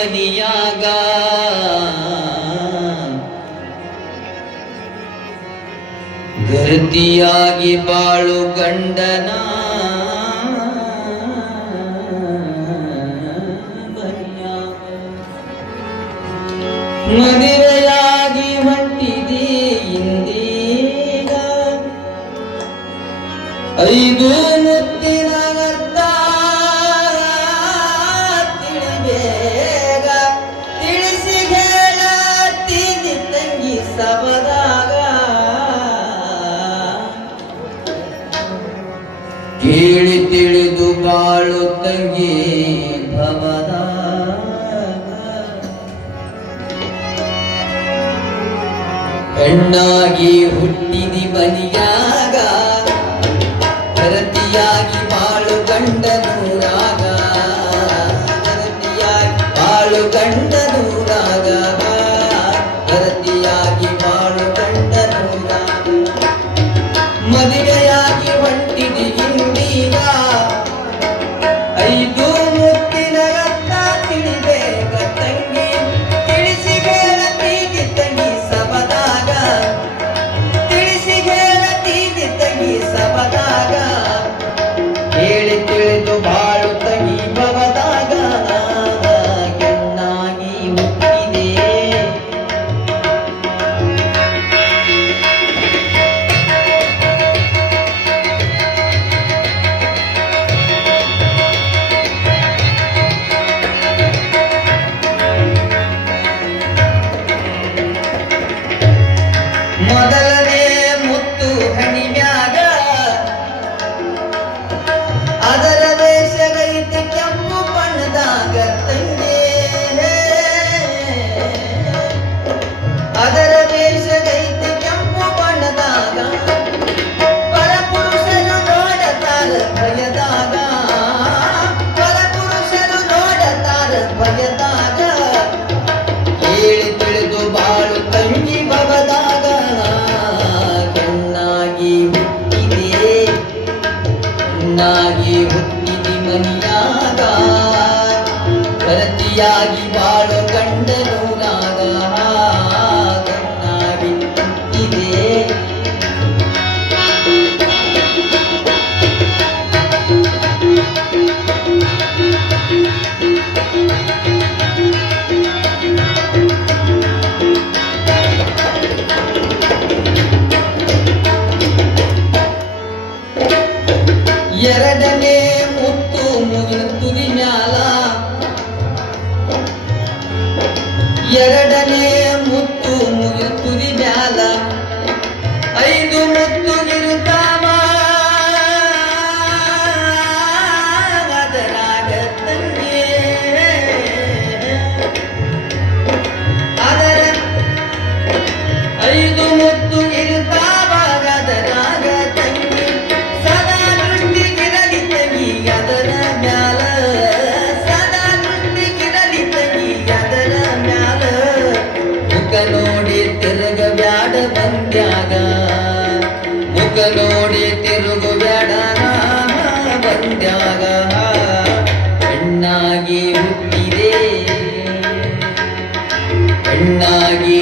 ಬದಿಯಾಗ ಗರ್ತಿಯಾಗಿ ಬಾಳು ಗಂಡನ. ಮದುವೆ ತಪದಾಗ ಕೇಳಿ ತಿಳಿದು ಬಾಳು ತಂಗಿ ಭವದ. ಹೆಣ್ಣಾಗಿ ಹುಟ್ಟಿದಿ ಬನಿಯ ಹೇಳಿದ್ದೆ ಎರಡನೇ ಕರುಣಾಗಿ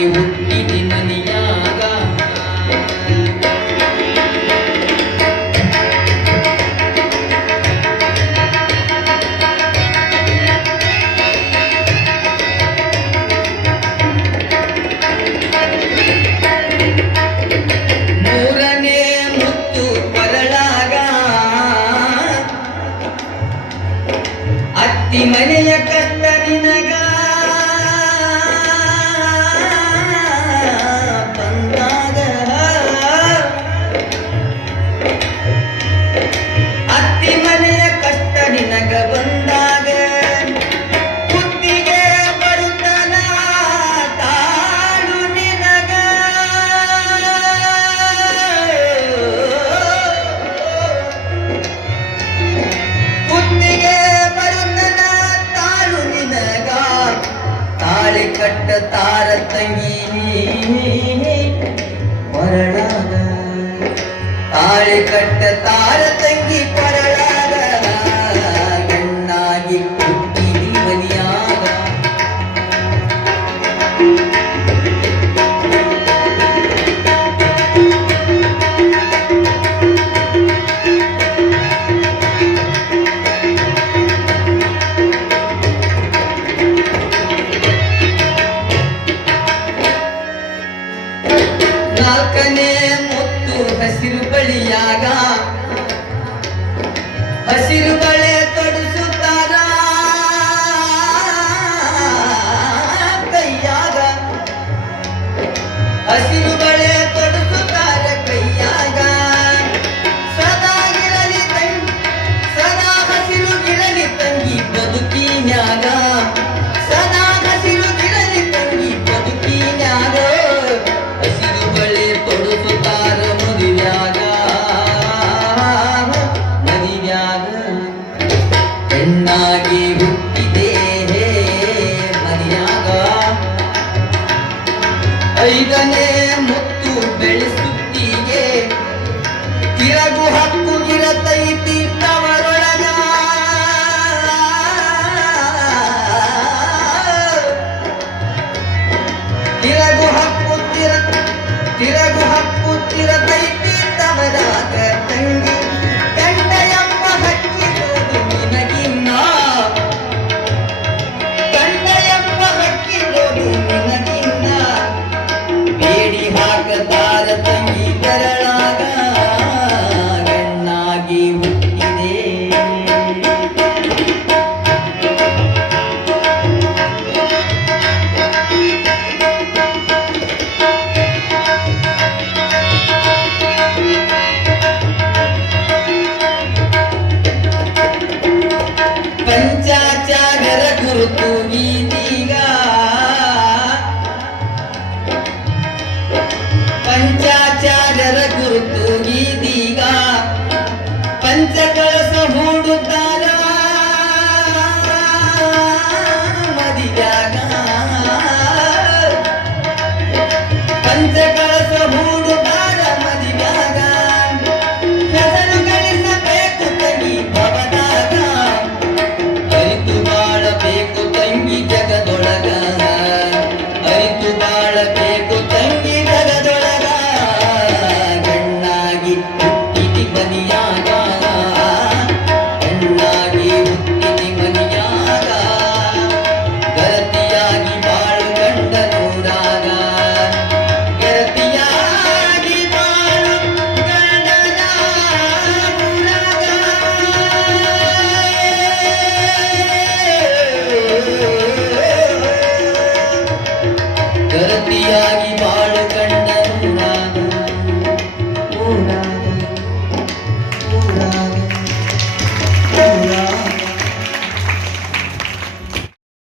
வரலாத தாழ் கட்ட தாழ ಹಸಿರು ತಳೆ ಐದನೇ ಪಂಚಾಚಾರ್ಯರ